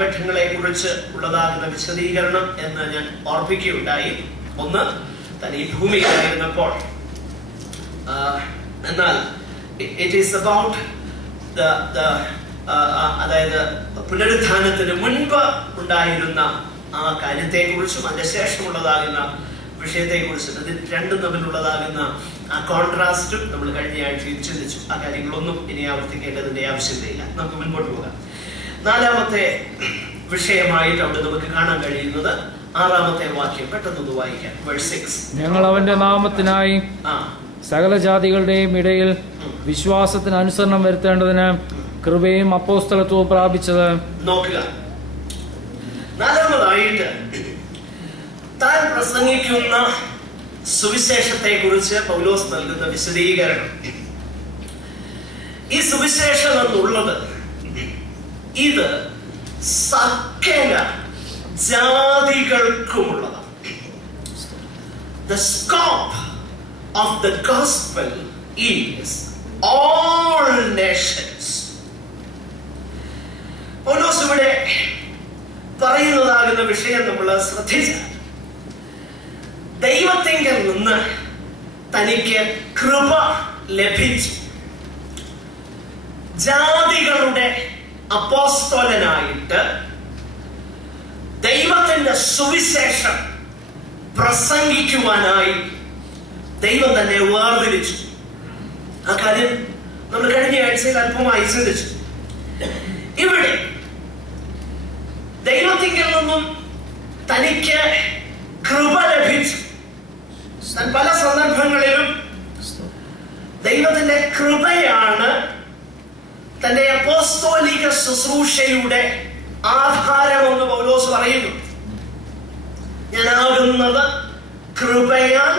ഘട്ടങ്ങളെ കുറിച്ച് ഉള്ളതാകുന്ന വിശദീകരണം എന്ന് ഞാൻ ഓർപ്പിക്കുകയുണ്ടായി. ഒന്ന്, തന്നെ ഈ ഭൂമിയിലായിരുന്നപ്പോൾ, എന്നാൽ ഇറ്റ് ഈസ് അബൌട്ട് അതായത് പുനരുത്ഥാനത്തിന് മുൻപ് ഉണ്ടായിരുന്ന ആ കാര്യത്തെ കുറിച്ചും അതിന്റെ ശേഷമുള്ളതാകുന്ന വിഷയത്തെ കുറിച്ചും ഇത് രണ്ടും തമ്മിലുള്ളതാകുന്ന ആ കോൺട്രാസ്റ്റും നമ്മൾ കഴിഞ്ഞ ആഴ്ചയിൽ ചിന്തിച്ചു. ആ കാര്യങ്ങളൊന്നും ഇനി ആവർത്തിക്കേണ്ടതിന്റെ ആവശ്യതയില്ല. നമുക്ക് മുൻപോട്ട് പോകാം. നാലാമത്തെ വിഷയമായിട്ട് അവിടെ നമുക്ക് കാണാൻ കഴിയുന്നത് ആറാമത്തെ വാക്യം. പെട്ടെന്ന് വായിക്കാം. വേഴ്സ് 6. ഞങ്ങൾ അവന്റെ നാമത്തിനായി സകല ജാതികളുടെയും ഇടയിൽ വിശ്വാസത്തിന് അനുസരണം വരുത്തേണ്ടതിന് കൃപയും അപ്പോസ്തലത്വവും പ്രാപിച്ചത്. നോക്കുക, നാലാമതായിട്ട് താൻ പ്രസംഗിക്കുന്ന സുവിശേഷത്തെ കുറിച്ച് പൗലോസ് നൽകുന്ന വിശദീകരണം. ഈ സുവിശേഷം എന്നുള്ളത് ഇത് സകല ജാതികൾക്കുമുള്ളതാണ്. The scope of the gospel is all nations. പൗലോസ് ഇവിടെ പറയുന്നതാകുന്ന വിഷയം നമ്മൾ ശ്രദ്ധിച്ചാൽ, ദൈവത്തിങ്കൽ നിന്ന് തനിക്ക് കൃപ ലഭിച്ചു ജാതികളുടെ അപ്പോസ്തലനായിട്ട് ദൈവത്തിന്റെ സുവിശേഷം പ്രസംഗിക്കുവാനായി ദൈവം തന്നെ വേർതിരിച്ചു. ആ കാര്യം നമ്മൾ കഴിഞ്ഞ ആഴ്ചയിൽ അല്പമായി ചിന്തിച്ചു. ഇവിടെ ദൈവത്തിങ്കിൽ നിന്നും തനിക്ക് കൃപ ലഭിച്ചു. പല സന്ദർഭങ്ങളിലും ദൈവത്തിന്റെ കൃപയാണ് തന്റെ അപ്പോസ്തോലിക ശുശ്രൂഷയുടെ ആധാരമെന്ന് പൗലോസ് പറയുന്നു. ഞാനാകുന്നത് കൃപയാൽ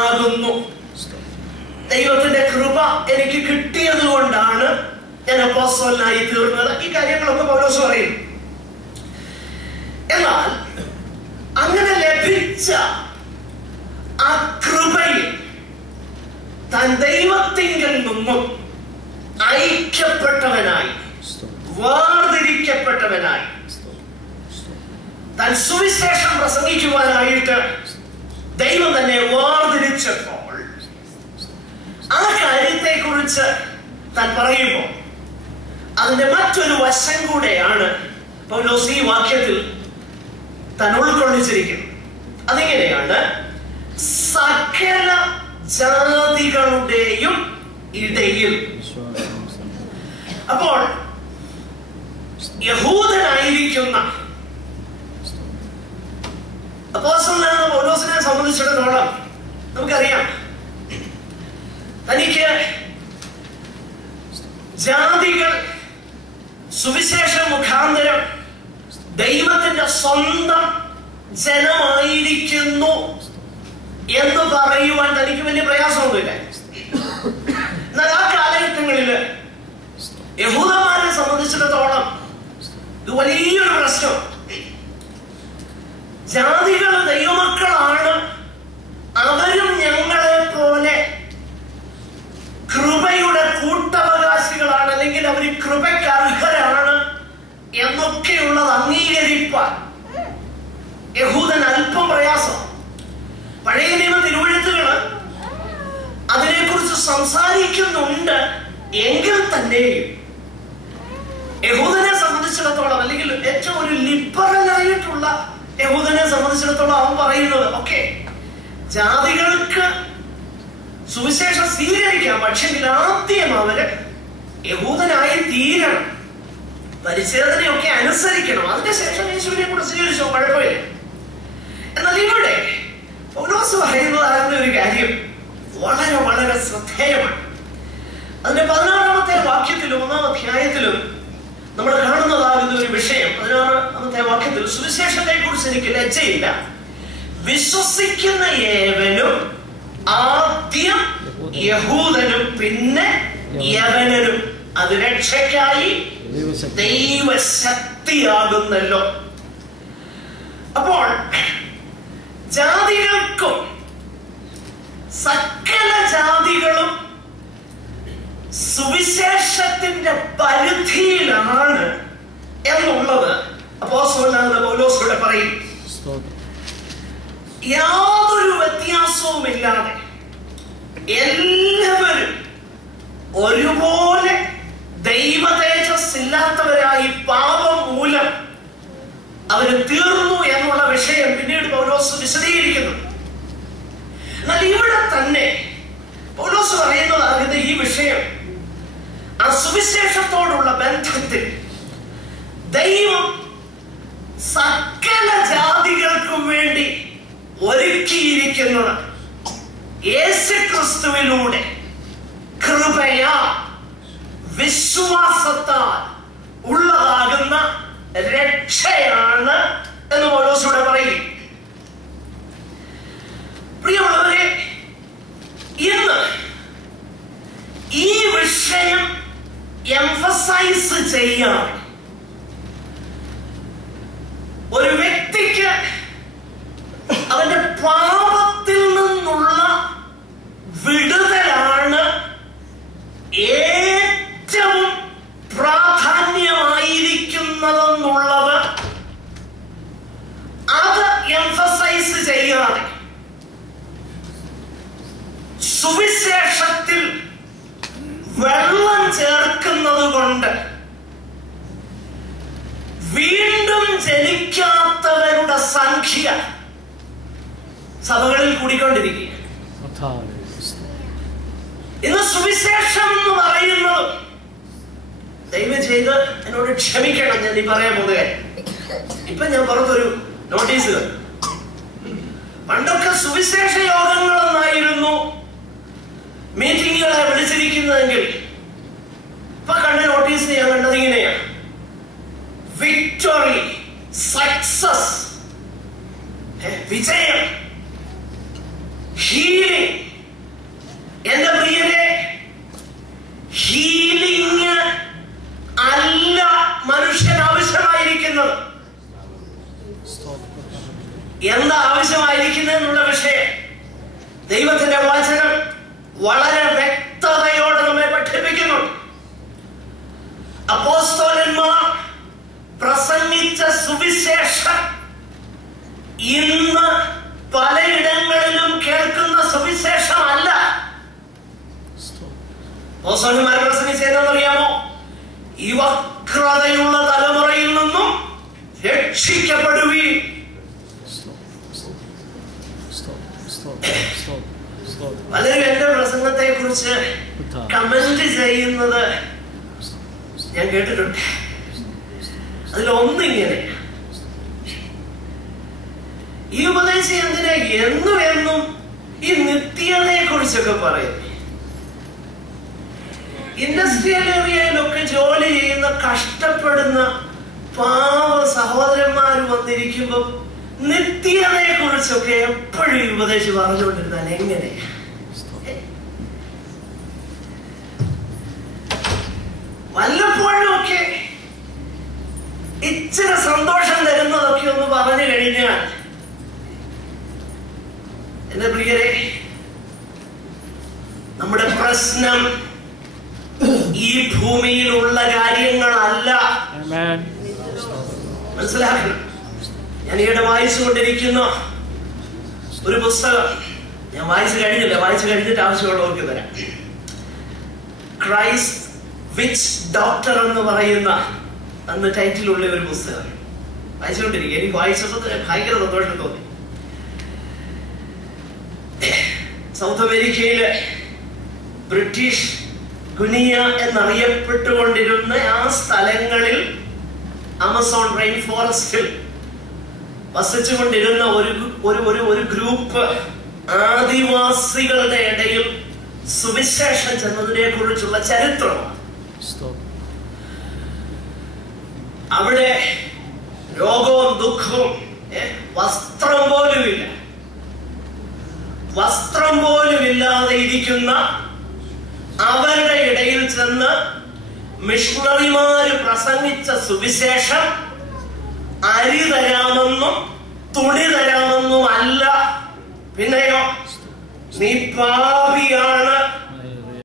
ആകുന്നു. ദൈവത്തിന്റെ കൃപ എനിക്ക് കിട്ടിയത് കൊണ്ടാണ് ഞാൻ അപ്പോസ്തലനായി തീർന്നത്. ഈ കാര്യങ്ങളൊക്കെ പൗലോസ് പറയുന്നു. എന്നാൽ അങ്ങനെ ലഭിച്ച ആ കൃപയിൽ താൻ ദൈവത്തിങ്കൽ നിന്നും ഐക്യപ്പെട്ടവനായി, വേർതിരിക്കപ്പെട്ടവനായി, താൻ സുവിശേഷം പ്രസംഗിക്കുവാനായിട്ട് ദൈവം തന്നെ വേർതിരിച്ചപ്പോൾ ആ കാര്യത്തെ കുറിച്ച് താൻ പറയുമ്പോൾ അതിന്റെ മറ്റൊരു വശം കൂടെയാണ് പൗലോസ് ഈ വാക്യത്തിൽ താൻ ഉൾക്കൊള്ളിച്ചിരിക്കുന്നത്. അതെങ്ങനെയാണ്? സകല ജാതികളുടെയും ഇടയിൽ. അപ്പോൾ യഹൂദനായിരിക്കുന്ന അപ്പോസ്തലനായ പൗലോസിനെ സംബന്ധിച്ചിടത്തോളം നമുക്കറിയാം, തനിക്ക് ജാതികൾ സുവിശേഷം മുഖാന്തരം ദൈവത്തിന്റെ സ്വന്തം ജനമായിരിക്കുന്നു എന്ന് പറയുവാൻ തനിക്ക് വലിയ പ്രയാസമൊന്നുമില്ല. എന്നാൽ ആ കാലഘട്ടങ്ങളില് യഹൂദന്മാരെ സംബന്ധിച്ചിടത്തോളം ഇത് വലിയൊരു പ്രശ്നം. ജാതികൾ ദൈവമക്കളാണ്, അവരും ഞങ്ങളെ പോലെ കൃപയുടെ കൂട്ടവകാശികളാണ്, അല്ലെങ്കിൽ അവർ കൃപയ്ക്ക് അർഹരാണ് എന്നൊക്കെയുള്ളത് അംഗീകരിപ്പാൻ യഹൂദൻ അല്പം പ്രയാസം. പഴയ നിയമ തിരുവെഴുത്തുകൾ അതിനെക്കുറിച്ച് സംസാരിക്കുന്നുണ്ട്. എങ്കിൽ തന്നെയും യഹൂദനെ സംബന്ധിച്ചിടത്തോളം, അല്ലെങ്കിൽ ഏറ്റവും ഒരു ലിബറലായിട്ടുള്ള യഹൂദനെ സംബന്ധിച്ചിടത്തോളം അവൻ പറയുന്നത്, ഓക്കെ, ജാതികൾക്ക് സുവിശേഷം സ്വീകരിക്കാം, പക്ഷെങ്കിൽ ആദ്യം അവര് യഹൂദനായി തീരണം, പരിച്ഛേദനയൊക്കെ അനുസരിക്കണം, അതിനുശേഷം യേശുവിനെ കൂടെ സ്വീകരിച്ചോ, കുഴപ്പമില്ല. എന്നാൽ ഇവിടെ പൗലോസ് പറയുന്നതാകുന്ന ഒരു കാര്യം വളരെ വളരെ ശ്രദ്ധേയമാണ്. അതിന്റെ 16-ാമത്തെ വാക്യത്തിലും 1-ാം അധ്യായത്തിലും നമ്മൾ കാണുന്നതാകുന്ന ഒരു വിഷയം. 16-ാമത്തെ വാക്യത്തിൽ, സുവിശേഷത്തെ കുറിച്ച് എനിക്ക് ലജ്ജയില്ല, വിശ്വസിക്കുന്ന ഏവനും ആദ്യം യഹൂദനും പിന്നെ യവനനും അത് രക്ഷയ്ക്കായി ദൈവശക്തിയാകുന്നല്ലോ. അപ്പോൾ ജാതികൾക്കും സകല ജാതികളും സുവിശേഷത്തിന്റെ പരിധിയിലാണ് എന്നുള്ളത് അപ്പോസ്തലനായ പൗലോസ് പറയും, യാതൊരു വ്യത്യാസവുമില്ലാതെ എല്ലാവരും ഒരുപോലെ ദൈവ തേജസ് ഇല്ലാത്തവരായി പാപം മൂലം അവര് തീർന്നു എന്നുള്ള വിഷയം പിന്നീട് പൗലോസ് വിശദീകരിക്കുന്നു. എന്നാൽ ഇവിടെ തന്നെ പൗലോസ് പറയുന്നതാകുന്ന ഈ വിഷയം ആ സുവിശേഷത്തോടുള്ള ബന്ധത്തിൽ ദൈവം സകല ജാതികൾക്കും വേണ്ടി ഒരുക്കിയിരിക്കുന്നത് യേശുക്രിസ്തുവിലൂടെ കൃപയാ വിശ്വാസത്താൽ ഉള്ളതാകുന്ന രക്ഷയാണ് എന്ന് പൗലോസ് പറയും. പ്രിയമുള്ളവരെ, ഇന്ന് ഈ വിഷയം എംഫസൈസ് ചെയ്യാൻ ഒരു വ്യക്തിക്ക് അവന്റെ പാപത്തിൽ നിന്നുള്ള വിടുതലാണ് ഏറ്റവും പ്രാധാന്യമായിരിക്കുന്നതെന്നുള്ളത് അത് എംഫസൈസ് ചെയ്യാതെ സുവിശേഷത്തിൽ വെള്ളം ചേർക്കുന്നത് കൊണ്ട് വീണ്ടും ജനിക്കാത്തവരുടെ സംഖ്യ സഭകളിൽ കൂടിക്കൊണ്ടിരിക്കുക. ഇന്ന് സുവിശേഷം എന്ന് പറയുന്നത്, ദയവ് ചെയ്ത് എന്നോട് ക്ഷമിക്കണം ഞാൻ ഈ പറയാൻ പോകുക. ഇപ്പൊ ഞാൻ പുറത്തൊരു നോട്ടീസ് കണ്ടു. പണ്ടൊക്കെ സുവിശേഷ യോഗങ്ങളെന്നായിരുന്നു മീറ്റിങ്ങുകളെ വിളിച്ചിരിക്കുന്നതെങ്കിൽ ഇപ്പൊ കണ്ട നോട്ടീസ് ഞാൻ കണ്ടത് ഇങ്ങനെയാണ്: വിക്ടറി, സക്സസ്, വിജയം, ഹീലിംഗ്. എന്റെ പ്രിയരെ, ഹീലിംഗ് അല്ല മനുഷ്യൻ ആവശ്യമായിരിക്കുന്നത്. എന്താ ആവശ്യമായിരിക്കുന്നത് എന്നുള്ള വിഷയം ദൈവത്തിന്റെ വചനം വളരെ വ്യക്തതയോടെ നമ്മെ പഠിപ്പിക്കുന്നു. അപ്പോസ്തലന്മാർ പ്രസംഗിച്ച സുവിശേഷം ഇന്ന് പലയിടങ്ങളിലും കേൾക്കുന്ന സുവിശേഷമല്ല. അപ്പോസ്തലന്മാർ പ്രസംഗിച്ചതെന്നറിയാമോ? ഈ വക്രതയുള്ള തലമുറയിൽ നിന്നും രക്ഷിക്കപ്പെടുകയും പലരും എന്റെ പ്രസംഗത്തെ കുറിച്ച് കമന്റ് ചെയ്യുന്നത് ഞാൻ കേട്ടിട്ടുണ്ട്. അതിലൊന്നിങ്ങനെ, ഈ ഉപദേശം എന്തിനാ എന്നും ഈ നിത്യതയെ കുറിച്ചൊക്കെ പറയുന്നു. ഇൻഡസ്ട്രിയൽ ഏരിയയിലൊക്കെ ജോലി ചെയ്യുന്ന കഷ്ടപ്പെടുന്ന പാവ സഹോദരന്മാർ വന്നിരിക്കുമ്പോ നിത്യതയെ കുറിച്ചൊക്കെ എപ്പോഴും ഈ ഉപദേശം പറഞ്ഞുകൊണ്ടിരുന്നാൽ എങ്ങനെ? വല്ലപ്പോഴും ഒക്കെ ഇച്ചിരി സന്തോഷം തരുന്നതൊക്കെ ഒന്ന് പറഞ്ഞു കഴിഞ്ഞാൽ, എന്റെ പ്രിയരെ, നമ്മുടെ പ്രശ്നം ഈ ഭൂമിയിലുള്ള കാര്യങ്ങളല്ല. മനസ്സിലാക്കണം. ഞാൻ ഈയിടെ വായിച്ചുകൊണ്ടിരിക്കുന്ന ഒരു പുസ്തകം ഞാൻ വായിച്ചു കഴിഞ്ഞിട്ട് ആവശ്യമുള്ളവർക്ക് തരാം. ക്രൈസ്റ്റ് വിച്ച് ഡോക്ടർ എന്ന് പറയുന്ന അന്ന് ടൈറ്റിലുള്ള ഒരു പുസ്തകം വായിച്ചുകൊണ്ടിരിക്കുക. എനിക്ക് വായിച്ചപ്പോൾ ഭയങ്കര സന്തോഷം തോന്നി. സൗത്ത് അമേരിക്കയിലെ ബ്രിട്ടീഷ് ഗുനിയ എന്നറിയപ്പെട്ടുകൊണ്ടിരുന്ന ആ സ്ഥലങ്ങളിൽ ആമസോൺ റെയിൻ ഫോറസ്റ്റിൽ വസിച്ചുകൊണ്ടിരുന്ന ഒരു ഗ്രൂപ്പ് ആദിവാസികളുടെ ഇടയിൽ സുവിശേഷം ചെന്നതിനെ കുറിച്ചുള്ള ചരിത്രമാണ്. അവിടെ രോഗവും ദുഃഖവും വസ്ത്രം പോലും ഇല്ലാതെ ഇരിക്കുന്ന അവരുടെ ഇടയിൽ ചെന്ന് മിഷണറിമാര് പ്രസംഗിച്ച സുവിശേഷം അരി തരാമെന്നും തുണി തരാമെന്നും അല്ല, പിന്നെയോ നീ പാപിയാണ്,